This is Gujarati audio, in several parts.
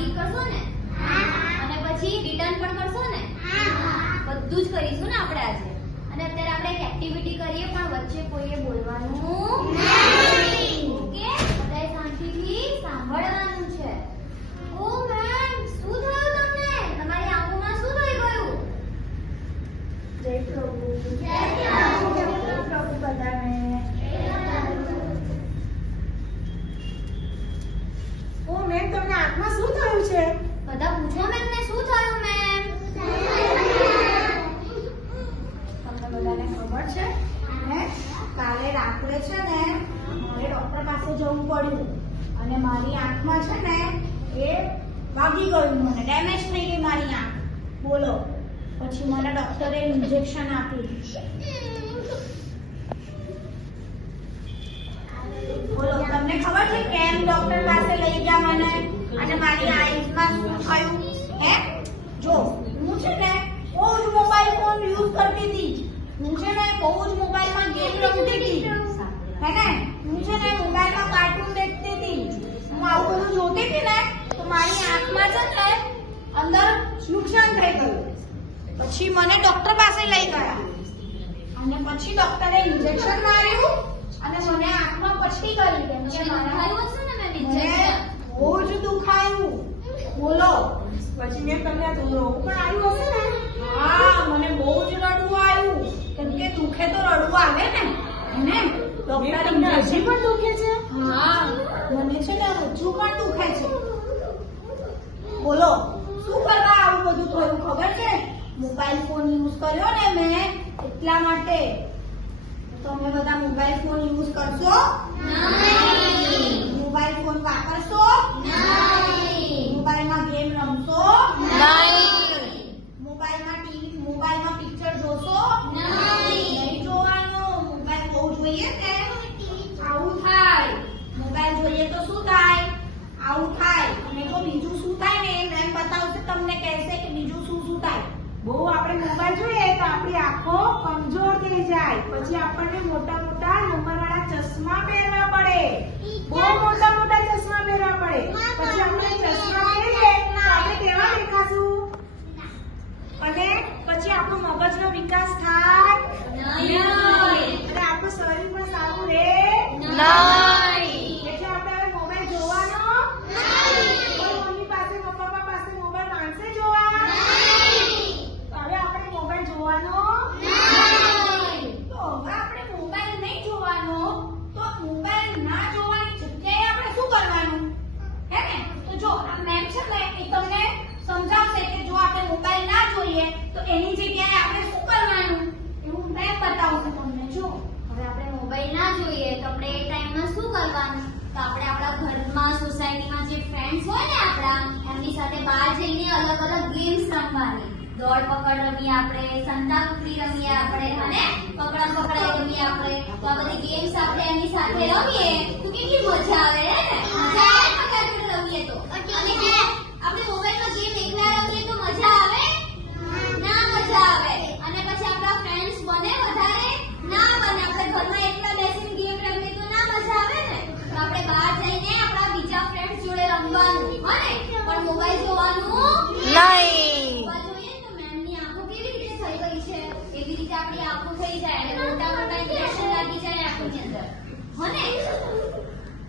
માગી કરશો ને? અને પછી રિટર્ન પણ કરશો ને? બધું જ કરીશું ને આપણે આજે. અને અત્યારે આપણે એક એક્ટિવિટી કરીએ પણ વચ્ચે કોઈએ બોલવાનું નહીં. ઓકે? બધાએ શાંતિથી સાંભળવાનું છે. ઓ મેમ, શું થયું તમને? તમારી આંખોમાં શું થઈ ગયું? જય પ્રભુ. જય પ્રભુ બધાને. ઓ મેમ, તમને આંખમાં શું થયું છે? બધા પૂછો મેમને શું થયું મેમ? તમને બધાને ખબર છે હે કાલે રાત્રે છે ને મારે ડોક્ટર પાસે જવું પડ્યું અને મારી આંખમાં છે ને એ વાગી ગયું, મને ડેમેજ થઈ ગઈ મારી આંખ. બોલો, પછી મને ડોક્ટરે ઇન્જેક્શન આપ્યું. બોલો, તમને ખબર છે કેમ ડોક્ટર પાસે લઈ ગયા મને અને મારી આંખમાં શું થયું? હે જો, હું છે ને બહુ જ મોબાઈલ ફોન યુઝ કરતી હતી. હું છે ને બહુ જ મોબાઈલમાં ગેમ રમતી હતી. હે ને, હું છે ને મોબાઈલમાં કાર્ટૂન દેખતી હતી. હું આવું બધું જોતી હતી ને તો મારી આંખમાં છે ને અંદર નુકસાન થઈ ગયું. પછી મને ડોક્ટર પાસે લઈ ગયા અને પછી ડોક્ટરે ઇન્જેક્શન માર્યું અને મને આંખમાં પટ્ટી કરી. કેમ કે થયું હશે ને મેમ મને ઇન્જેક્શન? બહુ જ દુખાયું. બોલો, પછી મેં તમને રોગ પણ આવ્યું હશે ને? હા, મને બહુ જ રડવું આવ્યું. કેમ કે દુખે તો રડવું આવે ને. ડોક્ટર તમને હજી પણ દુખે છે? હા, મને છે ને હજુ પણ દુખે છે. બોલો, શું કરવા આવું બધું થયું ખબર છે? મોબાઈલ ફોન યુઝ કર્યો ને મેં એટલા માટે. તમે બધા મોબાઈલ ફોન યુઝ કરશો? નહીં. મોબાઈલ ફોન વાપરશો? નહીં. મોબાઈલમાં ગેમ રમશો? નહીં. મોબાઈલમાં પિક્ચર જોશો? નહીં જોવાનું. મોબાઈલ બહુ જોઈએ ને આવું થાય. મોબાઈલ જોઈએ તો શું થાય? આવું થાય. અને તો બીજું શું થાય ને એમ બતાવશે, તમને કહેશે કે બીજું શું શું થાય. બહુ આપણે મોબાઈલ જોઈએ તો આપણી આંખો કમજોર થઈ જાય. પછી આપણને મોટા મોટા નંબરવાળા ચશ્મા પહેરવા પડે. બહુ મોટા મોટા ચશ્મા પહેરવા પડે. પછી આપણે ચશ્મા પહેરીએ તો આપણે કેવા દેખાશું? અને પછી આપણું મગજનો વિકાસ થાય નહીં. અને આપણું શરીર પણ સારું રહે નહીં. એટલે આપણે હવે મોબાઈલ જોવાનો મમ્મી પાસે પપ્પા પાસે મોબાઈલ માંગશે જોવા? તો હવે આપણે મોબાઈલ જોવાનો તો હવે આપણે મોબાઈલ નહીં જોવાનો. તો મોબાઈલ ના જોવાની જગ્યાએ આપણે શું કરવાનું? હે ને, તો જો આ મેમ છે ને એ તમને સમજાવશે કે જો આપણે મોબાઈલ ના જોઈએ તો એની જગ્યાએ આપણે શું કરવાનું એવું મેમ બતાવશે તમને. જો હવે આપણે મોબાઈલ ના જોઈએ તો આપણે એ ટાઈમમાં શું કરવાનું? તો આપણે આપણા ઘરમાં સોસાયટીમાં જે ફ્રેન્ડ્સ હોય ને આપણા, એમની સાથે બહાર જઈને અલગ અલગ ગેમ્સ રમવાની. દોડ પકડ રમીએ આપણે, સંતાકુકડી રમીએ આપણે, અને પકડમ પકડાઈ રમીએ આપણે. તો આ બધી ગેમ્સ આપણે એમની સાથે રમીએ તો કેટલી મજા આવે હે ને? મજા આવે પકડાપકડી રમીએ તો. અને આપણે મોબાઈલમાં ગેમ એકલા રમીએ તો મજા આવે? ના મજા આવે. અને પછી આપણા ફ્રેન્ડ્સ બને વધારે? ના બને. આપણે ઘરમાં એકલા બેસીને ગેમ રમીએ તો ના મજા આવે ને? તો આપણે બહાર જઈને આપણા બીજા ફ્રેન્ડ્સ જોડે રમવાનું અને પણ મોબાઈલ જોવાનું નહીં. જોવા જોઈએ તો મેમની આંખો કેવી રીતે થઈ ગઈ છે એવી રીતે આપણી આંખો થઈ જાય અને મોટા મોટા ઇન્જેક્શન લાગી જાય આંખની અંદર. હને?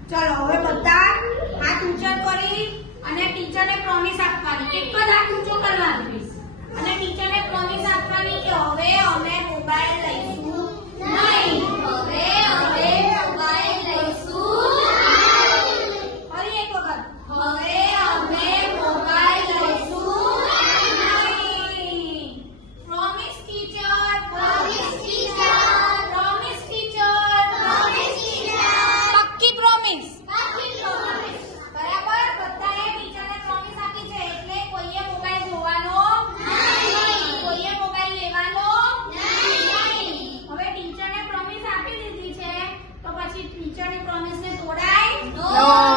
ચલો હવે બધા હાથ ઊંચા કરી અને ટીચરને પ્રોમિસ આપવાની. એક જ હાથ ઊંચો કરવાનો અને ટીચરને પ્રોમિસ આપવાની કે હવે અમે મોબાઈલ લઈશું નહીં. હવે અમે મોબાઈલ લઈશું. ફરી એક વખત. હવે અમે મોબાઈલ લઈશું નહીં. Promise teacher. Promise teacher. Promise teacher. Promise teacher. પક્કી પ્રોમિસ. બાકી પ્રોમિસ. બરાબર, બધાએ ટીચરને પ્રોમિસ આપી છે એટલે કોઈએ મોબાઈલ જોવાનો નહીં. કોઈએ મોબાઈલ લેવાનો નહીં. હવે ટીચરને પ્રોમિસ આપી દીધી છે તો પછી ટીચરની પ્રોમિસને તોડાય No.